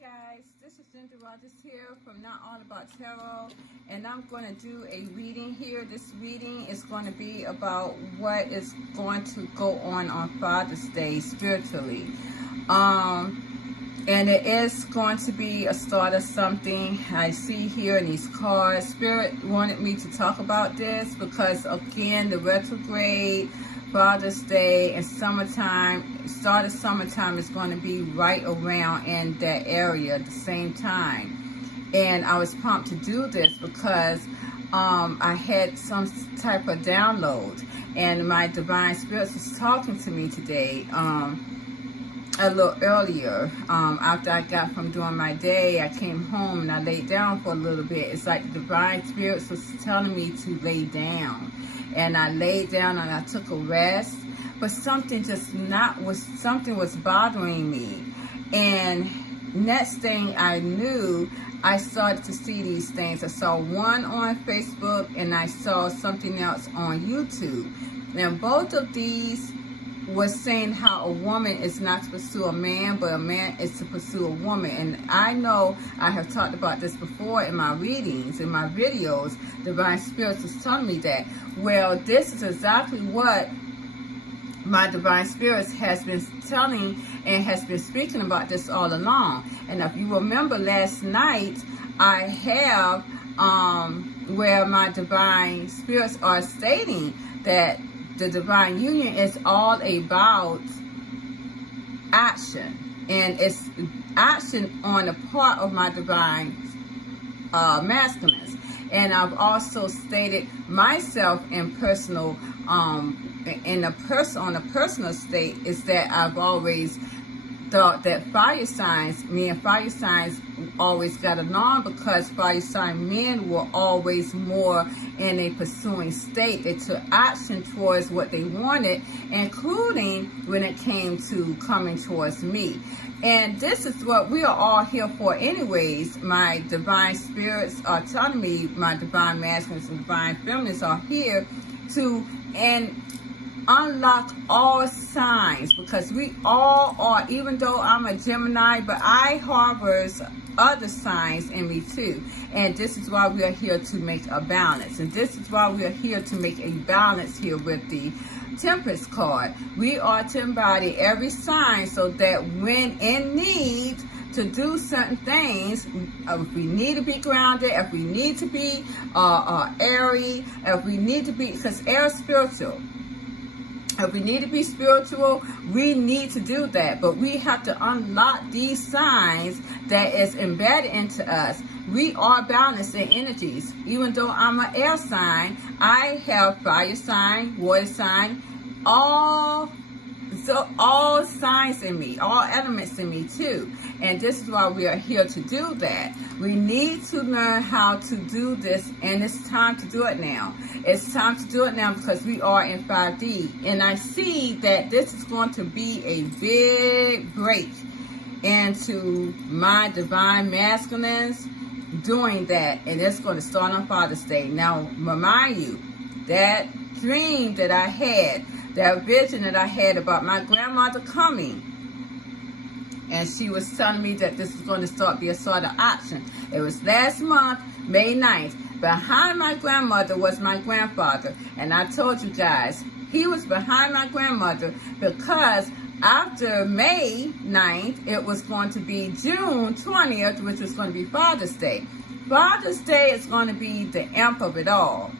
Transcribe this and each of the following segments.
guys, this is Ginger Rogers here from Not All About Tarot, and I'm going to do a reading here. This reading is going to be about what is going to go on Father's Day spiritually. And it is going to be a start of something. I see here in these cards, Spirit wanted me to talk about this because, again, the retrograde, Father's Day, and summertime, start of summertime is going to be right around in that area at the same time. And I was prompted to do this because I had some type of download, and my divine spirits was talking to me today. A little earlier, after I got from doing my day, I came home and I laid down for a little bit. It's like the divine spirits was telling me to lay down, and I laid down and I took a rest. But something was bothering me, and next thing I knew, I started to see these things. I saw one on Facebook and I saw something else on YouTube. Now both of these was saying how a woman is not to pursue a man, but a man is to pursue a woman. And I know I have talked about this before in my readings, in my videos. Divine Spirits was telling me that. Well, this is exactly what my Divine Spirits has been telling and has been speaking about this all along. And if you remember last night, I have where my Divine Spirits are stating that the divine union is all about action, and it's action on the part of my divine masculines. And I've also stated myself in personal, on a personal state, is that I've always thought that me and fire signs always got along, because fire sign men were always more in a pursuing state. They took action towards what they wanted, including when it came to coming towards me. And this is what we are all here for anyways. My divine spirits are telling me, my divine masculines and divine feminines are here to unlock all signs, because we all are, even though I'm a Gemini, but I harbors other signs in me too. And this is why we are here to make a balance. And this is why we are here to make a balance here with the Temperance card. We are to embody every sign so that when in need to do certain things, if we need to be grounded, if we need to be airy, if we need to be, because air is spiritual. If we need to be spiritual, we need to do that. But we have to unlock these signs that is embedded into us. We are balanced in energies. Even though I'm an air sign, I have fire sign, water sign, all signs in me, all elements in me too. And this is why we are here to do that. We need to learn how to do this, and it's time to do it now. It's time to do it now because we are in 5D. And I see that this is going to be a big break into my divine masculines doing that. And it's going to start on Father's Day. Now, remind you, that dream that I had, that vision that I had about my grandmother coming, and she was telling me that this is going to start be a sort of action. It was last month, May 9th. Behind my grandmother was my grandfather. And I told you guys, he was behind my grandmother because after May 9th, it was going to be June 20th, which was going to be Father's Day. Father's Day is going to be the imp of it all.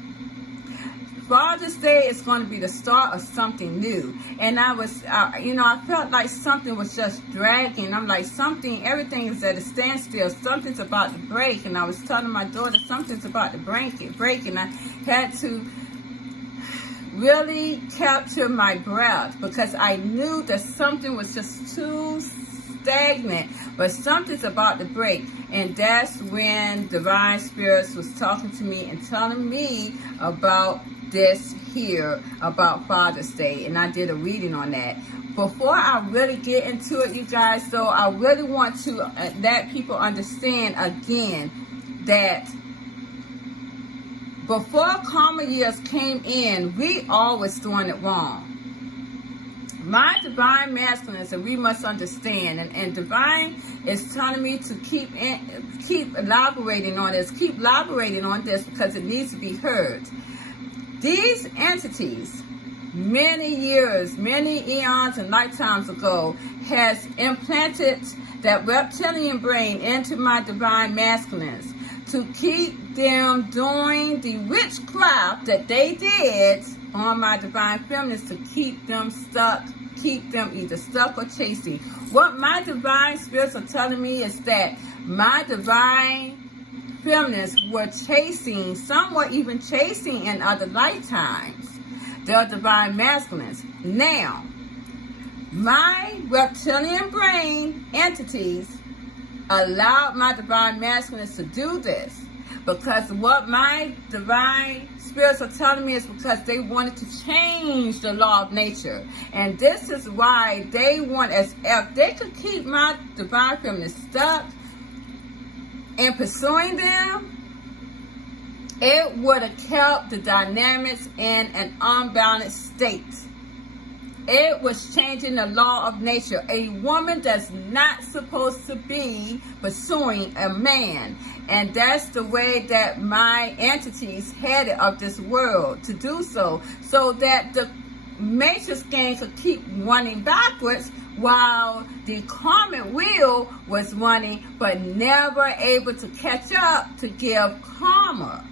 Father's Day is going to be the start of something new. And I was, I felt like something was just dragging. I'm like, everything is at a standstill. Something's about to break. And I was telling my daughter, something's about to break. And I had to really capture my breath because I knew that something was just too stagnant. But something's about to break. And that's when Divine Spirits was talking to me and telling me about this here about Father's Day, and I did a reading on that. Before I really get into it, you guys, though, I really want to let people understand again that before karma years came in, we all was doing it wrong. My divine masculines, and we must understand, and divine is telling me to keep elaborating on this, because it needs to be heard. These entities, many years, many eons and lifetimes ago, has implanted that reptilian brain into my divine masculines to keep them doing the witchcraft that they did on my divine feminines, to keep them stuck, keep them either stuck or chasing. What my divine spirits are telling me is that my divine feminines were chasing, some were even chasing in other lifetimes, their divine masculines. Now, my reptilian brain entities allowed my divine masculines to do this, because what my divine spirits are telling me is because they wanted to change the law of nature. And this is why they want, as if they could keep my divine feminine stuck in pursuing them, it would have kept the dynamics in an unbalanced state. It was changing the law of nature. A woman that's not supposed to be pursuing a man. And that's the way that my entities had it of this world to do so that the matrix game could keep running backwards while the karmic wheel was running, but never able to catch up to give karma.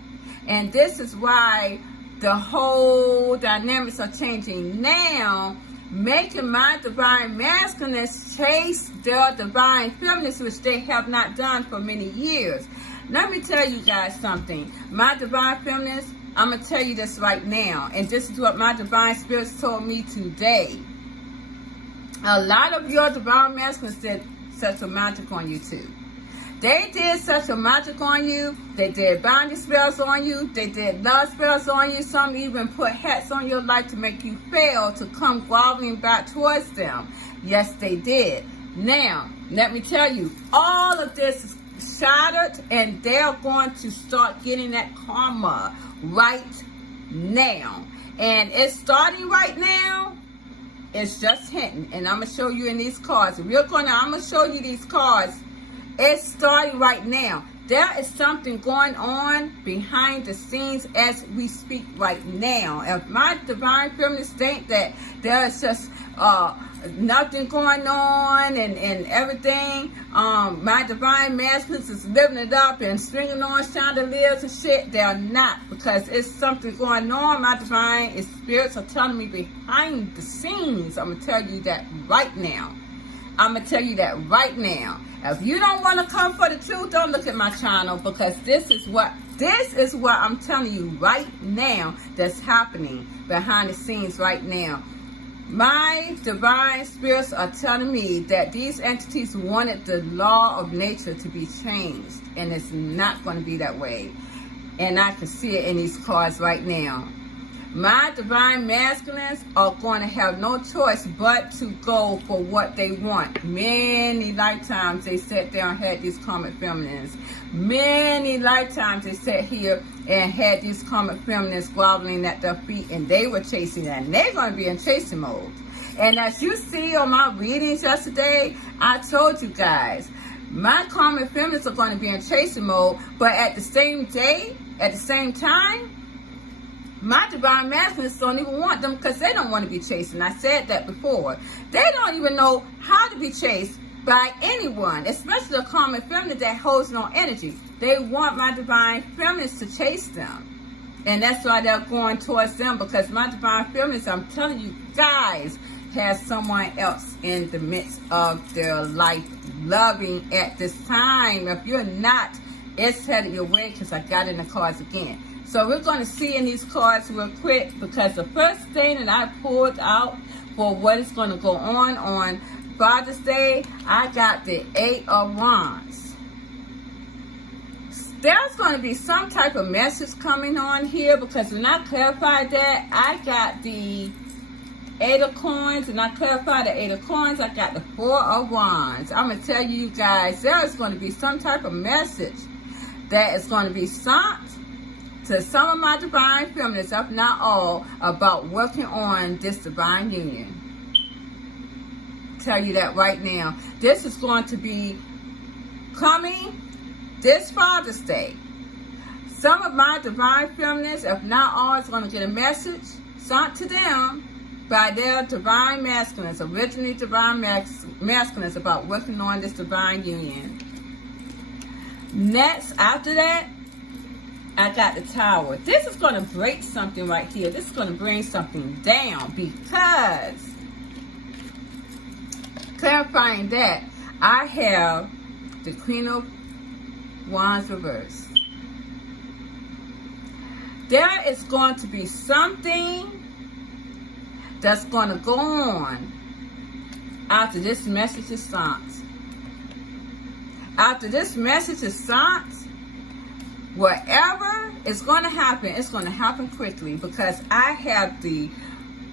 And this is why the whole dynamics are changing now, making my divine masculines chase their divine feminines, which they have not done for many years. Let me tell you guys something. My divine feminines, I'm going to tell you this right now, and this is what my divine spirits told me today. A lot of your divine masculines did such a magic on you too. They did such a magic on you. They did binding spells on you. They did love spells on you. Some even put hats on your life to make you fail to come groveling back towards them. Yes, they did. Now, let me tell you, all of this is shattered, and they're going to start getting that karma right now. And it's starting right now. It's just hinting. And I'm going to show you in these cards. I'm going to show you these cards. It's starting right now. There is something going on behind the scenes as we speak right now. If my divine feminines think that there is just nothing going on and everything, my divine masculines is living it up and stringing on chandeliers and shit, they're not, because it's something going on. My divine spirits are telling me behind the scenes. I'm going to tell you that right now. If you don't want to come for the truth, don't look at my channel, because this is what I'm telling you right now that's happening behind the scenes right now. My divine spirits are telling me that these entities wanted the law of nature to be changed, and it's not going to be that way. And I can see it in these cards right now. My divine masculines are going to have no choice but to go for what they want. Many lifetimes they sat there and had these karmic feminines. Many lifetimes they sat here and had these karmic feminines groveling at their feet, and they were chasing that. And they're going to be in chasing mode. And as you see on my readings yesterday, I told you guys, my karmic feminines are going to be in chasing mode, but at the same time, my divine masculines don't even want them, because they don't want to be chasing. I said that before. They don't even know how to be chased by anyone, especially a karmic feminine that holds no energy. They want my divine feminines to chase them. And that's why they're going towards them, because my divine feminines, I'm telling you guys, has someone else in the midst of their life loving at this time. If you're not, it's headed your way, because I got in the cards again. So we're going to see in these cards real quick, because the first thing that I pulled out for what is going to go on Father's Day, I got the 8 of Wands. There's going to be some type of message coming on here, because when I clarified that, I got the 8 of Coins, and I clarified the 8 of Coins, I got the 4 of Wands. I'm going to tell you guys, there is going to be some type of message that is going to be sent to some of my divine feminines, if not all, about working on this divine union. tell you that right now. This is going to be coming this Father's Day. Some of my divine feminines, if not all, is going to get a message sent to them by their divine masculines, originally divine masculines, about working on this divine union. Next, after that, I got the Tower. This is going to break something right here. This is going to bring something down, because, clarifying that, I have the Queen of Wands reversed. There is going to be something that's going to go on after this message is sent. After this message is sent, whatever is going to happen, it's going to happen quickly, because I have the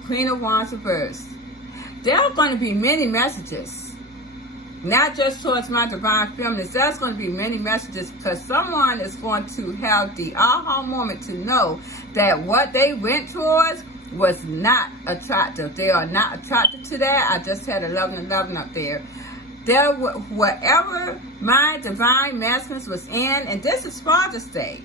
Queen of Wands reversed. There are going to be many messages, not just towards my divine feminines. There's going to be many messages, because someone is going to have the aha moment to know that what they went towards was not attractive. They are not attracted to that. I just had 1111 up there. Whatever my divine masculines was in, and this is Father's Day.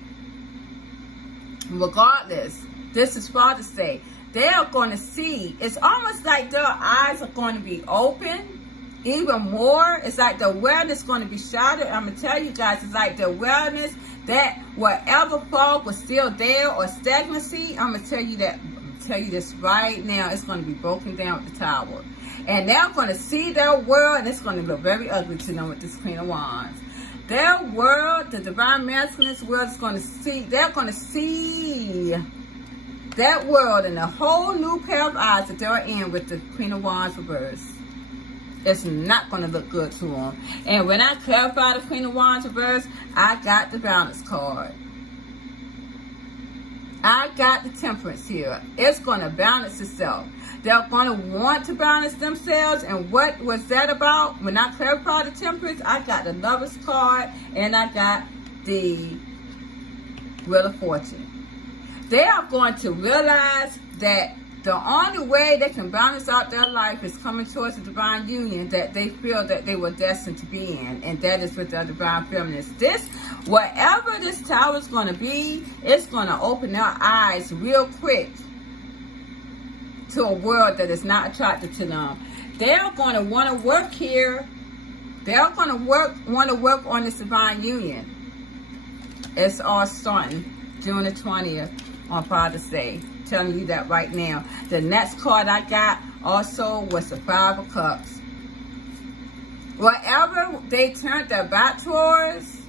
Regardless, this is Father's Day. They are going to see, it's almost like their eyes are going to be open even more. It's like the awareness is going to be shattered. I'm going to tell you guys, it's like the awareness that whatever fog was still there, or stagnancy, I'm going to tell you that, tell you this right now, it's going to be broken down with the Tower. And they're going to see their world, and it's going to look very ugly to them with this Queen of Wands. Their world, the divine masculine's world, is going to see, they're going to see that world in a whole new pair of eyes that they're in with the Queen of Wands reversed. It's not going to look good to them. And when I clarify the Queen of Wands reversed, I got the Balance card. I got the Temperance here. It's going to balance itself. They're going to want to balance themselves. And what was that about? When I clarified the Temperance, I got the Lover's card, and I got the Wheel of Fortune. They are going to realize that the only way they can balance out their life is coming towards the divine union that they feel that they were destined to be in, and that is with their divine feminines. This, whatever this Tower is going to be, it's going to open their eyes real quick to a world that is not attracted to them. They're going to want to work here. They're going to want to work on this divine union. It's all starting June the 20th on Father's Day. Telling you that right now. The next card I got also was the Five of Cups. Whatever they turned their back towards,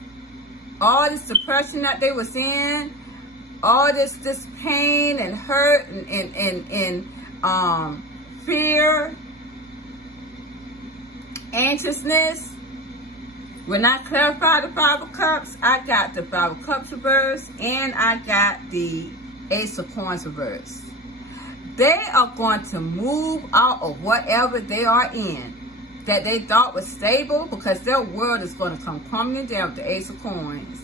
all this depression that they was in, all this pain and hurt and fear, anxiousness. When I clarified the Five of Cups, I got the Five of Cups reversed, and I got the Ace of Coins reversed. They are going to move out of whatever they are in that they thought was stable, because their world is going to come crumbling down with the Ace of Coins.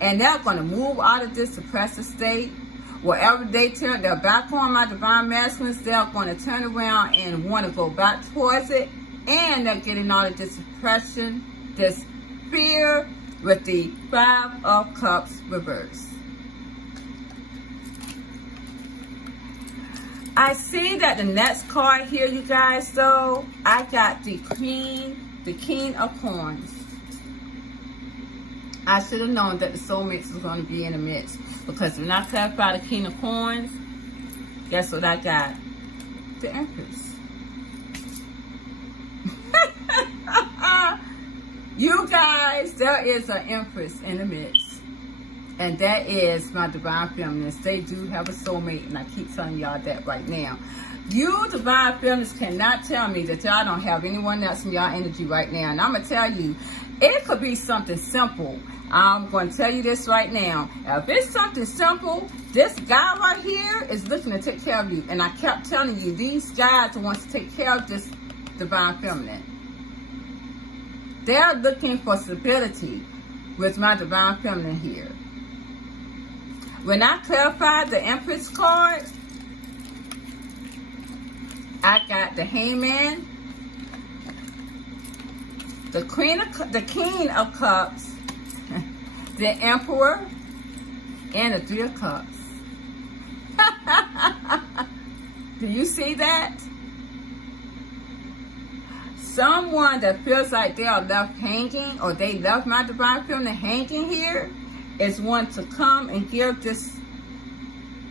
And they're going to move out of this depressive state. Wherever they turn their back on my divine masculines, they're going to turn around and want to go back towards it. And they're getting all of this depression, this fear, with the Five of Cups reversed. I see that the next card here, you guys, though, I got the King of Coins. I should have known that the soulmates was going to be in the midst, because when I clarified the King of Coins, guess what I got? The Empress. You guys, there is an Empress in the midst. And that is my divine feminines. They do have a soulmate, and I keep telling y'all that right now. You divine feminines cannot tell me that y'all don't have anyone else in y'all energy right now. And I'm going to tell you, it could be something simple. I'm going to tell you this right now. If it's something simple, this guy right here is looking to take care of you. And I kept telling you, these guys want to take care of this divine feminine. They're looking for stability with my divine feminine here. When I clarified the Empress card, I got the Hangman, the King of Cups, the Emperor, and the Three of Cups. Do you see that? Someone that feels like they are left hanging, or they left my divine feminine hanging here, is one to come and give this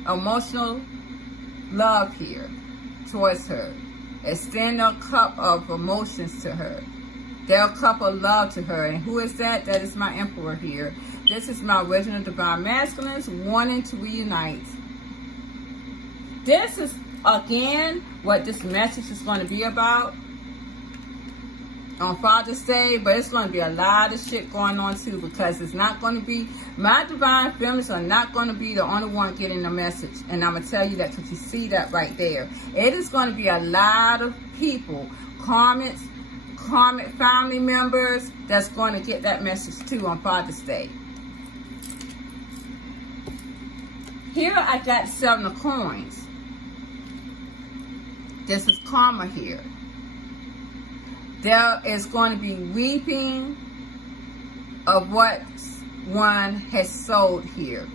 emotional love here towards her. Extend a cup of emotions to her. Their cup of love to her. And who is that? That is my Emperor here. This is my original divine masculines wanting to reunite. This is, again, what this message is going to be about on Father's Day, but it's going to be a lot of shit going on too, because it's not going to be, my divine feminines are not going to be the only one getting the message. And I'm going to tell you that because you see that right there. It is going to be a lot of people, karmic family members, that's going to get that message too on Father's Day. Here I got 7 of coins. This is karma here. There is going to be reaping of what one has sowed here.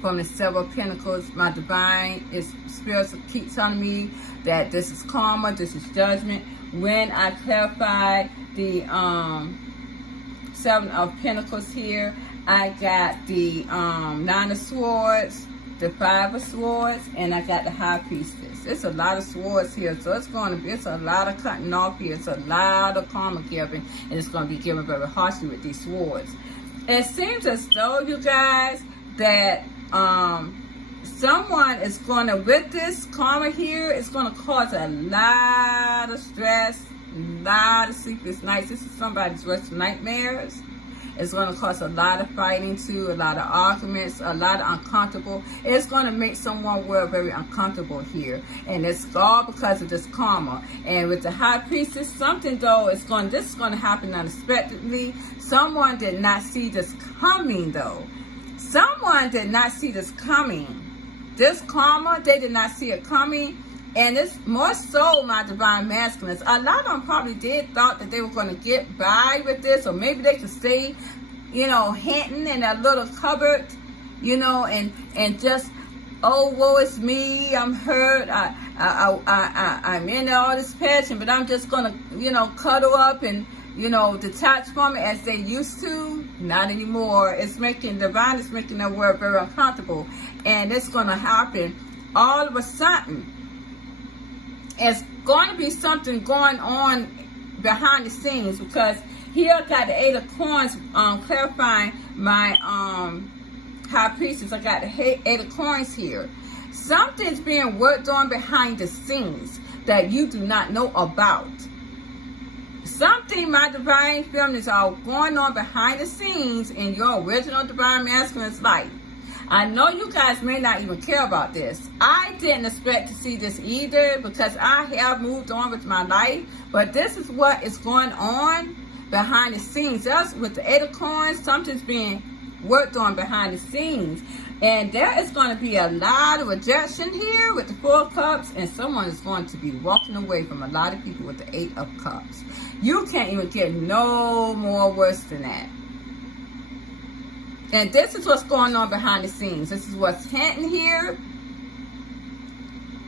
From the 7 of Pentacles, my divine spirits keep telling me that this is karma, this is judgment. When I clarify the 7 of Pentacles here, I got the 9 of Swords, the 5 of Swords, and I got the High Priestess. It's a lot of swords here, so it's a lot of cutting off here. It's a lot of karma giving, and it's going to be given very harshly with these swords. It seems as though, you guys, that someone is going to, with this karma here, it's going to cause a lot of stress, a lot of sleepless nights. This is somebody's worst nightmares. It's going to cause a lot of fighting too, a lot of arguments, a lot of uncomfortable. It's going to make someone very uncomfortable here. And it's all because of this karma. And with the High Priestess, something though, this is going to happen unexpectedly. Someone did not see this coming though. Someone did not see this coming. This karma, they did not see it coming. And it's more so my divine masculines. A lot of them probably thought that they were going to get by with this, or maybe they could stay, hinting in that little cupboard, and just, oh, woe is me, I'm hurt, I'm in all this passion, but I'm just going to, cuddle up and, detach from it as they used to. Not anymore. Divine is making their world very uncomfortable. And it's going to happen all of a sudden. It's going to be something going on behind the scenes, because here I got the 8 of Coins clarifying my High Priestess. I got the 8 of Coins here. Something's being worked on behind the scenes that you do not know about. Something, my divine feminines, are going on behind the scenes in your original divine masculine's life. I know you guys may not even care about this. I didn't expect to see this either, because I have moved on with my life. But this is what is going on behind the scenes. That's with the 8 of Coins. Something's being worked on behind the scenes. And there is going to be a lot of rejection here with the 4 of Cups. And someone is going to be walking away from a lot of people with the 8 of Cups. You can't even get no more worse than that. And this is what's going on behind the scenes. This is what's hinting here.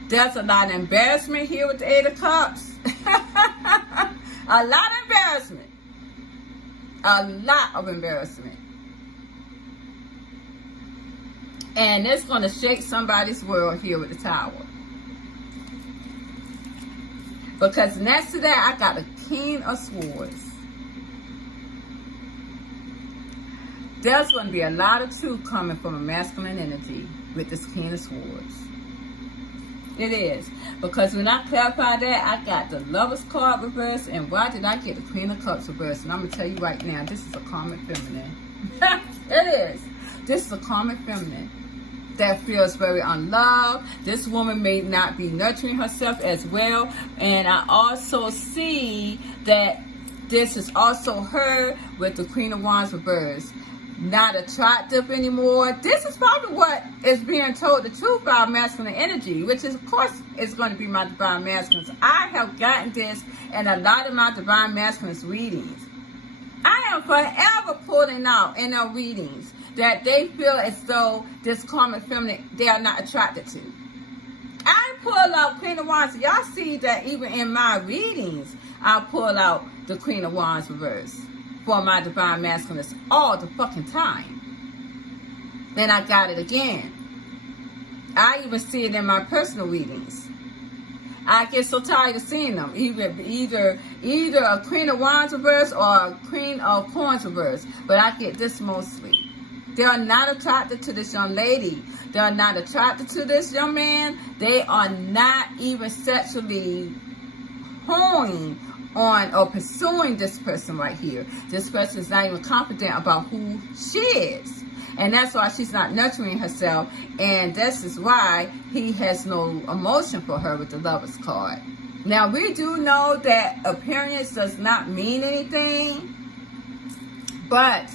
There's a lot of embarrassment here with the 8 of Cups. A lot of embarrassment. A lot of embarrassment. And it's going to shake somebody's world here with the Tower. Because next to that, I got the King of Swords. There's going to be a lot of truth coming from a masculine energy with this King of Swords. It is. Because when I clarify that, I got the Lover's card reversed. And why did I get the Queen of Cups reversed? And I'm going to tell you right now, this is a karmic feminine. It is. This is a karmic feminine that feels very unloved. This woman may not be nurturing herself as well. And I also see that this is also her with the Queen of Wands reversed. Not attractive anymore. This is probably what is being told the truth about masculine energy, which is, of course, is going to be my divine masculines. I have gotten this in a lot of my divine masculines readings. forever pulling out in their readings that they feel as though this karmic feminine they are not attracted to. I pull out Queen of Wands. Y'all see that even in my readings, I pull out the Queen of Wands reverse for my divine masculinist all the fucking time. Then I got it again. I even see it in my personal readings. I get so tired of seeing them. Either a Queen of Wands reverse or a Queen of Coins reverse. But I get this mostly. They are not attracted to this young lady. They are not attracted to this young man. They are not even sexually honing on or pursuing this person right here. This person is not even confident about who she is. And that's why she's not nurturing herself. And this is why he has no emotion for her with the Lover's card. Now, we do know that appearance does not mean anything. But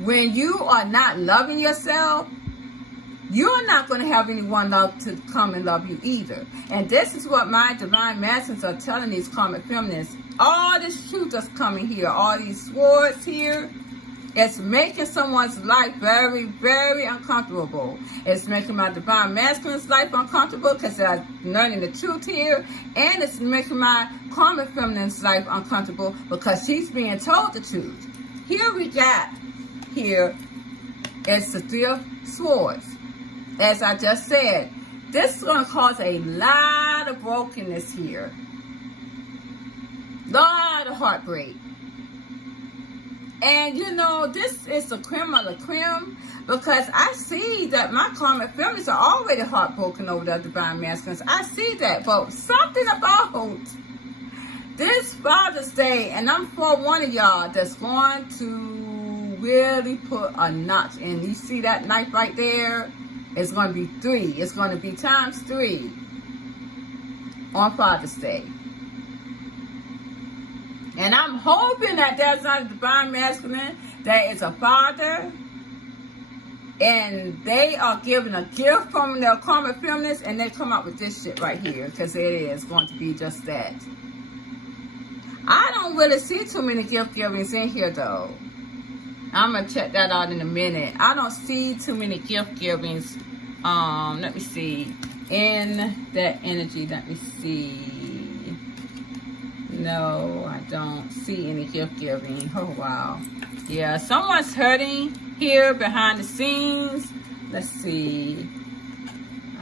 when you are not loving yourself, you're not going to have anyone love to come and love you either. And this is what my divine masters are telling these karmic feminists. All this truth that's coming here, all these swords here, it's making someone's life very, very uncomfortable. It's making my divine masculine's life uncomfortable because they're learning the truth here. And it's making my karmic feminine's life uncomfortable because she's being told the truth. Here we got, here, it's the Three of Swords. As I just said, this is going to cause a lot of brokenness here. Lot of heartbreak. And you know, this is the creme of the creme because I see that my karmic feminists are already heartbroken over the divine masculines. I see that, but something about this Father's Day, and I'm for one of y'all that's going to really put a notch in. You see that knife right there? It's going to be 3. It's going to be times 3 on Father's Day. And I'm hoping that that's not a divine masculine, that is a father, and they are given a gift from their karmic feminists, and they come up with this shit right here, because it is going to be just that. I don't really see too many gift givings in here, though. I'm going to check that out in a minute. I don't see too many gift givings. Let me see. In that energy, let me see. No, I don't see any gift giving. Oh, wow. Yeah, someone's hurting here behind the scenes. Let's see.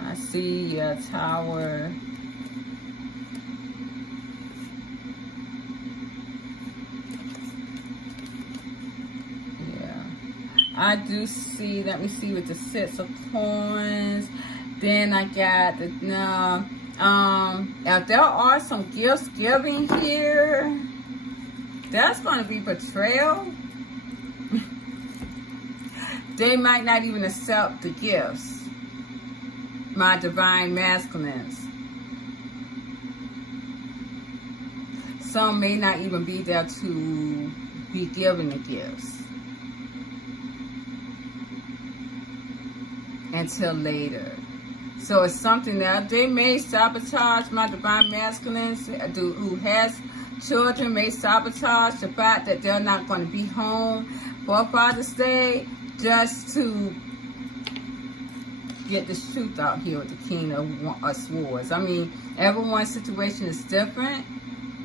I see a tower. Yeah. I do see, let me see with the 6 of coins. Then I got the, no. If there are some gifts giving here, that's going to be betrayal. They might not even accept the gifts. My divine masculines. Some may not even be there to be given the gifts until later. So it's something that they may sabotage. My divine masculines who has children may sabotage the fact that they're not going to be home for Father's Day just to get this truth out here with the King of Swords. I mean, everyone's situation is different,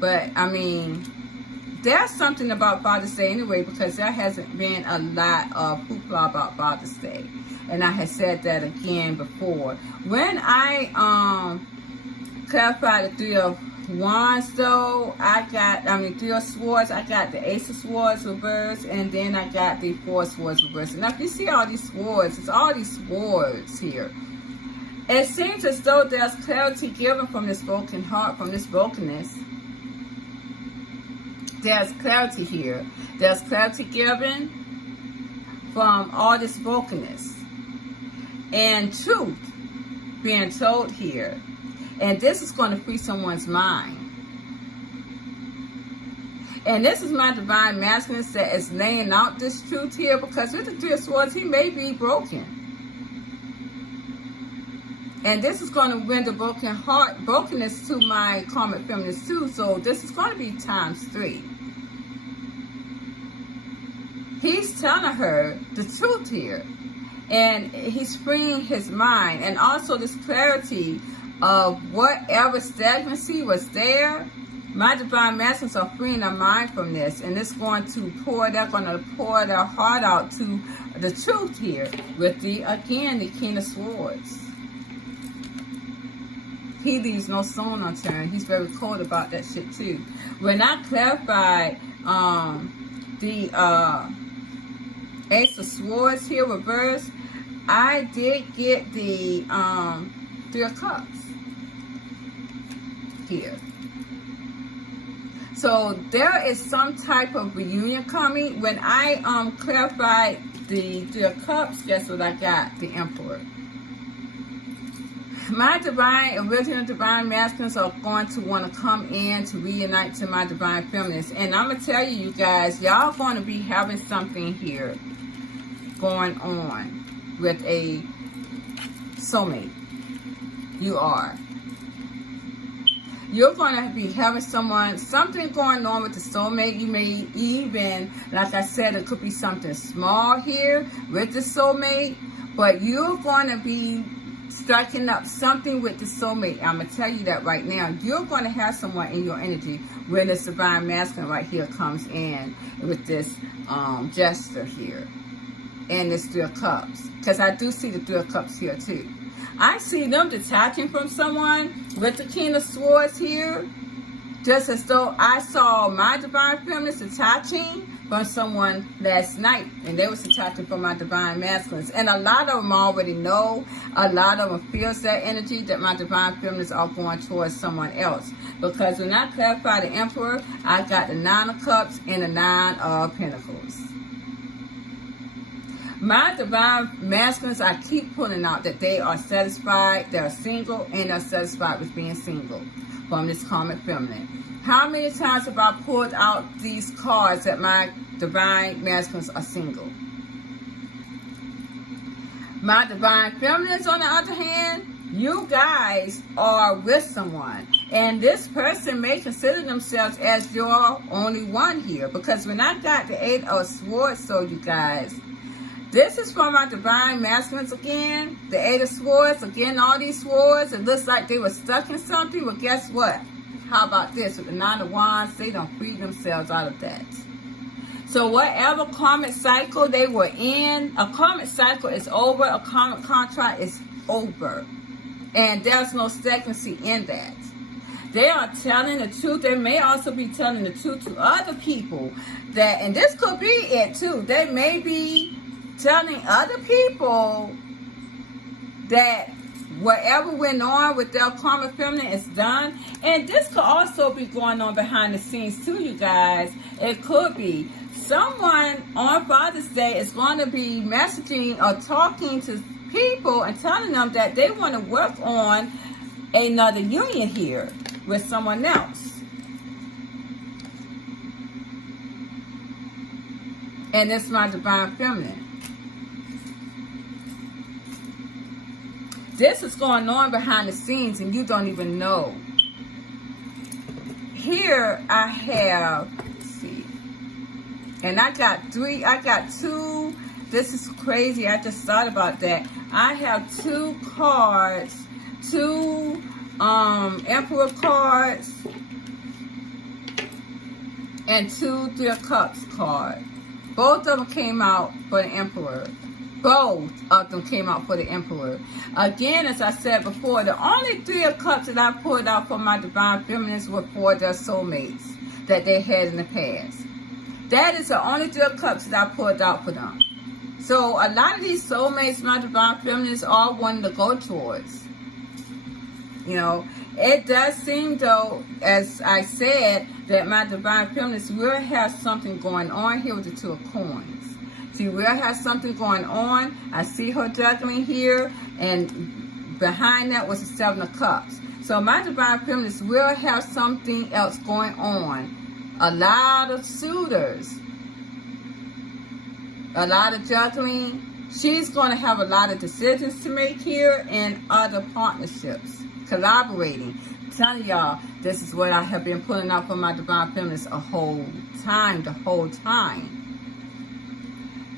but I mean, there's something about Father's Day anyway because there hasn't been a lot of hoopla about Father's Day. And I had said that again before. When I clarified the 3 of Wands though, Three of Swords, I got the Ace of Swords reversed, and then I got the 4 of Swords reversed. And if you see all these swords, it's all these swords here. It seems as though there's clarity given from this broken heart, from this brokenness. There's clarity here. There's clarity given from all this brokenness. And truth being told here. And this is going to free someone's mind. And this is my divine masculine that is laying out this truth here because with the 3 of Swords, he may be broken. And this is going to render brokenness to my karmic feminist too. So this is going to be times 3. he's telling her the truth here. And he's freeing his mind. And also this clarity of whatever stagnancy was there, my divine masculines are freeing their mind from this. And it's going to they're going to pour their heart out to the truth here with the King of Swords. He leaves no stone unturned. He's very cold about that shit too. When I clarified the Ace of Swords here reversed, I did get the 3 of Cups here. So there is some type of reunion coming. When I clarified the 3 of Cups, guess what I got? The Emperor. My original divine masculines are going to want to come in to reunite to my divine feminines. And I'm going to tell you guys, y'all going to be having something here going on with a soulmate. You are. You're going to be having something going on with the soulmate. You may even, like I said, it could be something small here with the soulmate. But you're going to be striking up something with the soulmate. I'm going to tell you that right now. You're going to have someone in your energy when this divine masculine right here comes in with this gesture here. And this 3 of Cups. Because I do see the 3 of Cups here too. I see them detaching from someone with the King of Swords here. Just as though I saw my divine feminines detaching from someone last night. And they was detaching from my divine masculines. And a lot of them already know. A lot of them feels that energy that my divine feminines are going towards someone else. Because when I clarify the Emperor, I got the 9 of Cups and the 9 of Pentacles. My divine masculines, I keep pulling out that they are satisfied, they're single, and they're satisfied with being single from this karmic feminine. How many times have I pulled out these cards that my divine masculines are single? My divine feminines, on the other hand, you guys are with someone. And this person may consider themselves as your only one here. Because when I got the 8 of Swords, so you guys, this is for my divine masculines again. The 8 of Swords. Again, all these swords. It looks like they were stuck in something. Well, guess what? How about this? With the 9 of Wands, they don't free themselves out of that. So whatever karmic cycle they were in, a karmic cycle is over. A karmic contract is over. And there's no stagnancy in that. They are telling the truth. They may also be telling the truth to other people. That, and this could be it too. They may be telling other people that whatever went on with their karma feminine is done. And this could also be going on behind the scenes too, you guys. It could be someone on Father's Day is going to be messaging or talking to people and telling them that they want to work on another union here with someone else. And it's my divine feminine. This is going on behind the scenes and you don't even know. Here I have, let's see, and I got 2, this is crazy, I just thought about that. I have 2 cards, 2 Emperor cards, and 2 3 of Cups cards. Both of them came out for the Emperor. Both of them came out for the Emperor. Again, as I said before, the only 3 of Cups that I pulled out for my divine feminines were for their soulmates that they had in the past. That is the only 3 of Cups that I pulled out for them. So a lot of these soulmates, my divine feminines, are wanting to go towards. You know, it does seem though, as I said, that my divine feminines will have something going on here with the 2 of Coins. She will have something going on. I see her juggling here, and behind that was the 7 of Cups. So my divine feminines will have something else going on. A lot of suitors, a lot of juggling. She's going to have a lot of decisions to make here and other partnerships, collaborating. I'm telling y'all, this is what I have been putting out for my divine feminines the whole time.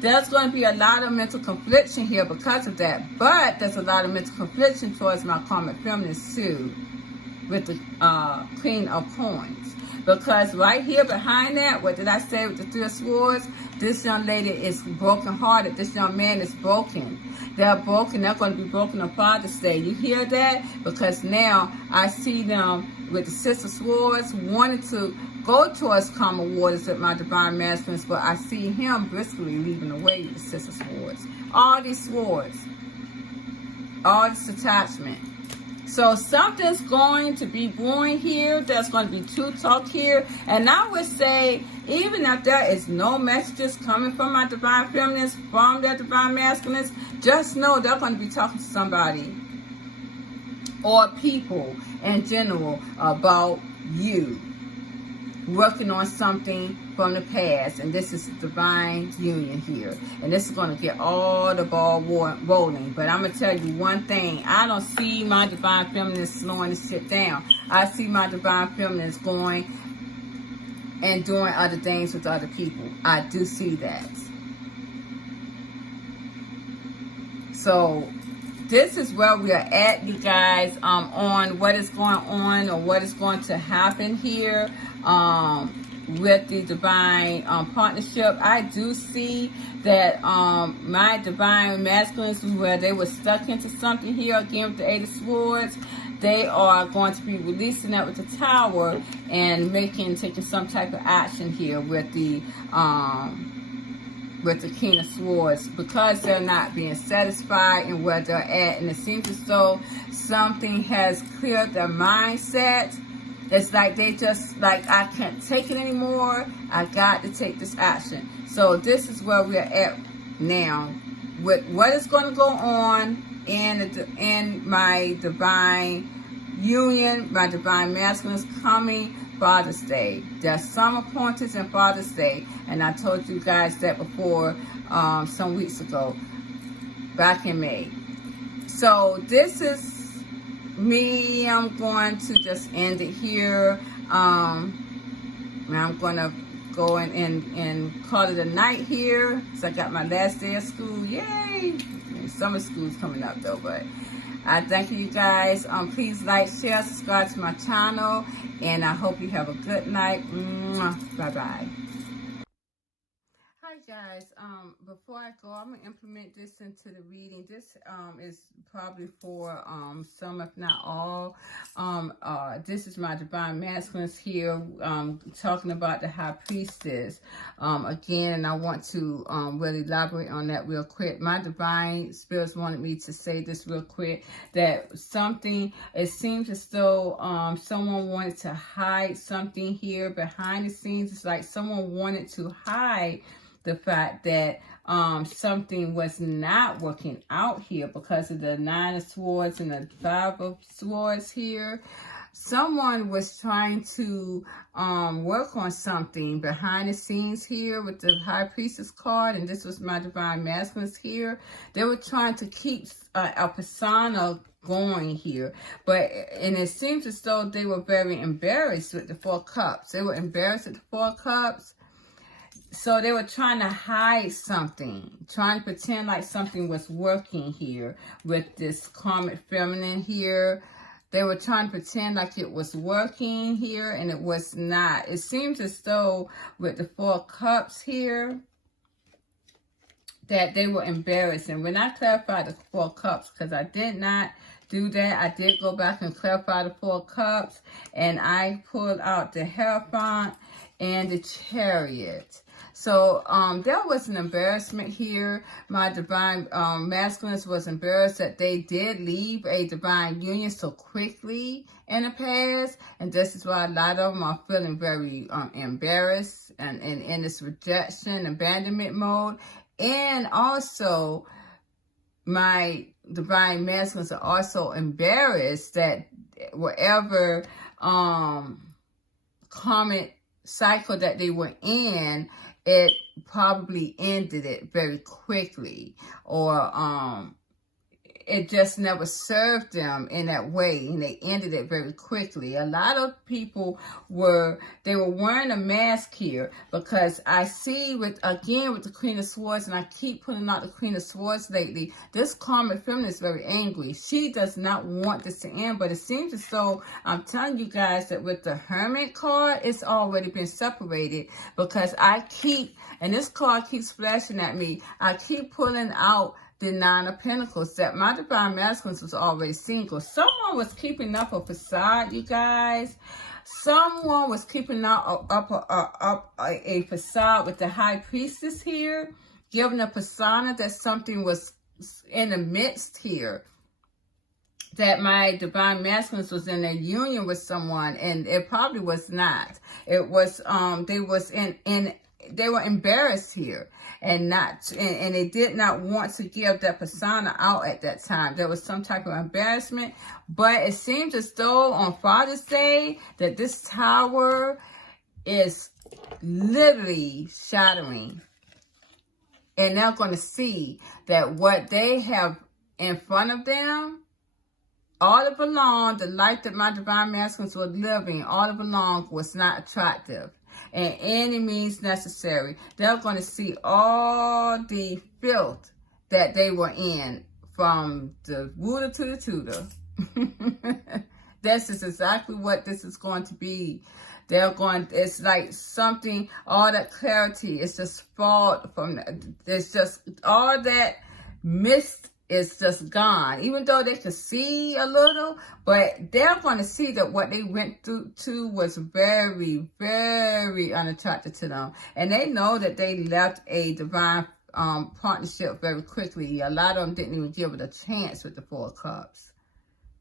There's going to be a lot of mental confliction here because of that. But there's a lot of mental confliction towards my karmic feminist too, with the Queen of Coins. Because right here behind that, what did I say with the Three of Swords? This young lady is broken-hearted. This young man is broken. They're broken. They're going to be broken on Father's Day. You hear that? Because now I see them with the Six of Swords wanting to go towards calmer waters with my divine masculines, but I see him briskly leaving away with the Six of Swords. All these swords. All this attachment. So something's going to be brewing here. There's going to be true talk here. And I would say, even if there is no messages coming from my divine feminines, from their divine masculines, just know they're going to be talking to somebody or people in general about you. Working on something from the past, and this is divine union here, and this is going to get all the ball rolling. But I'm going to tell you one thing, I don't see my divine feminines slowing this shit down. I see my divine feminines going and doing other things with other people. I do see that. So this is where we are at, you guys, on what is going on or what is going to happen here with the divine partnership. I do see that my divine masculines, where they were stuck into something here, again with the Eight of Swords, they are going to be releasing that with the Tower and taking some type of action here with the King of Swords, because they're not being satisfied in where they're at, and it seems as though something has cleared their mindset. It's like they just, like, I can't take it anymore. I got to take this action. So this is where we're at now. With what is going to go on in my divine union, my divine masculines coming Father's Day. There's summer pointers and Father's Day. And I told you guys that before some weeks ago, back in May. So this is me. I'm going to just end it here. I'm going to go and call it a night here. So I got my last day of school. Yay! Summer school's coming up though, but I thank you guys. Please like, share, subscribe to my channel, and I hope you have a good night. Bye-bye. Hi guys, before I go, I'm gonna implement this into the reading. This is probably for some, if not all. This is my divine masculines here, talking about the High Priestess again, and I want to really elaborate on that real quick. My divine spirits wanted me to say this real quick, that something, it seems as though someone wanted to hide something here behind the scenes. It's like someone wanted to hide the fact that something was not working out here because of the Nine of Swords and the Five of Swords here. Someone was trying to work on something behind the scenes here with the High Priestess card, and this was my divine masculines here. They were trying to keep a persona going here, and it seems as though they were very embarrassed with the Four Cups. They were embarrassed at the Four Cups. So they were trying to hide something, trying to pretend like something was working here with this karmic feminine here. They were trying to pretend like it was working here, and it was not. It seems as though with the Four Cups here, that they were embarrassed. And when I clarified the Four Cups, because I did not do that, I did go back and clarify the Four Cups, and I pulled out the Hierophant and the Chariot. So there was an embarrassment here. My divine masculines was embarrassed that they did leave a divine union so quickly in the past. And this is why a lot of them are feeling very embarrassed and in this rejection, abandonment mode. And also, my divine masculines are also embarrassed that whatever karmic cycle that they were in, it probably ended it very quickly, or it just never served them in that way, and they ended it very quickly. A lot of people were wearing a mask here, because I see with the Queen of Swords, and I keep putting out the Queen of Swords lately, this karmic feminine is very angry. She does not want this to end, but it seems as though, I'm telling you guys, that with the Hermit card, it's already been separated, because and this card keeps flashing at me, I keep pulling out the Nine of Pentacles, that my Divine Masculine was already single. Someone was keeping up a facade, you guys. Someone was keeping up a facade with the High Priestess here, giving a persona that something was in the midst here, that my Divine Masculine was in a union with someone, and it probably was not. It was they were embarrassed here, and they did not want to give that persona out at that time. There was some type of embarrassment, but it seems as though on Father's Day that this tower is literally shattering, and they're going to see that what they have in front of them, all it belonged, the life that my Divine Masculines were living, all it belonged was not attractive and any means necessary. They're going to see all the filth that they were in, from the rooter to the tutor. This is exactly what this is going to be. It's like something, all that clarity is just fall from, it's just all that mist is just gone, even though they could see a little, but they're going to see that what they went through to was very, very unattractive to them. And they know that they left a divine partnership very quickly. A lot of them didn't even give it a chance with the Four of Cups.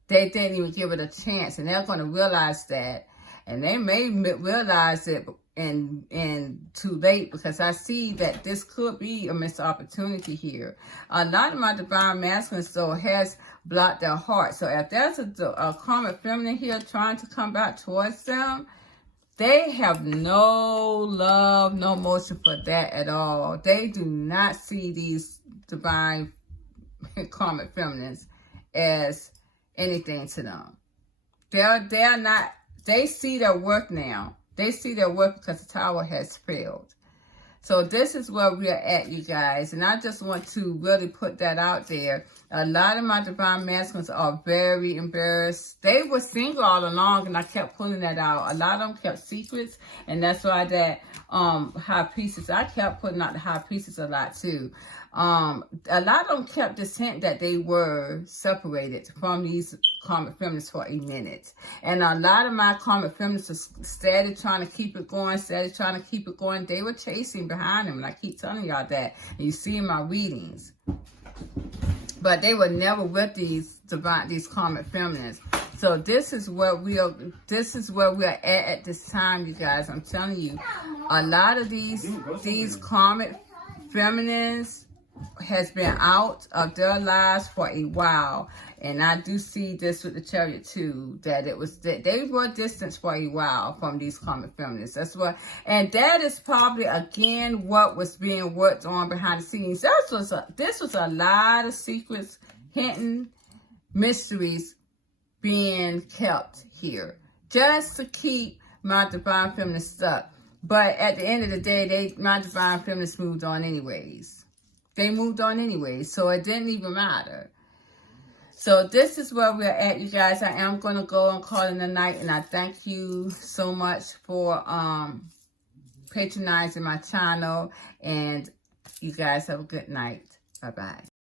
They didn't even give it a chance, and they're going to realize that. And they may realize it and too late, because I see that this could be a missed opportunity here. A lot of my Divine Masculines, though, has blocked their heart. So if there's a karmic feminine here trying to come back towards them, they have no love, no motion for that at all. They do not see these divine karmic feminines as anything to them. They're not, they see their work now. They see their work because the tower has failed. So this is where we are at, you guys. And I just want to really put that out there. A lot of my Divine Masculines are very embarrassed. They were single all along, and I kept pulling that out. A lot of them kept secrets, and that's why that High Priestess, I kept putting out the High Priestess a lot too. A lot of them kept this hint that they were separated from these karmic feminists for a minute. And a lot of my karmic feminists are steady trying to keep it going, steady trying to keep it going. They were chasing behind them, and I keep telling y'all that. And you see in my readings. But they were never with these karmic feminists. So this is where we are. This is where we are at this time, you guys. I'm telling you, a lot of these karmic feminists has been out of their lives for a while, and I do see this with the Chariot too, that it was that they were distanced for a while from these karmic feminists. That's what, and that is probably again what was being worked on behind the scenes. This was a lot of secrets, hidden mysteries being kept here just to keep my Divine Feminine stuck. But at the end of the day, my Divine Feminists moved on anyways. They moved on anyway, so it didn't even matter. So this is where we're at, you guys. I am going to go and call it a night, and I thank you so much for patronizing my channel, and you guys have a good night. Bye-bye.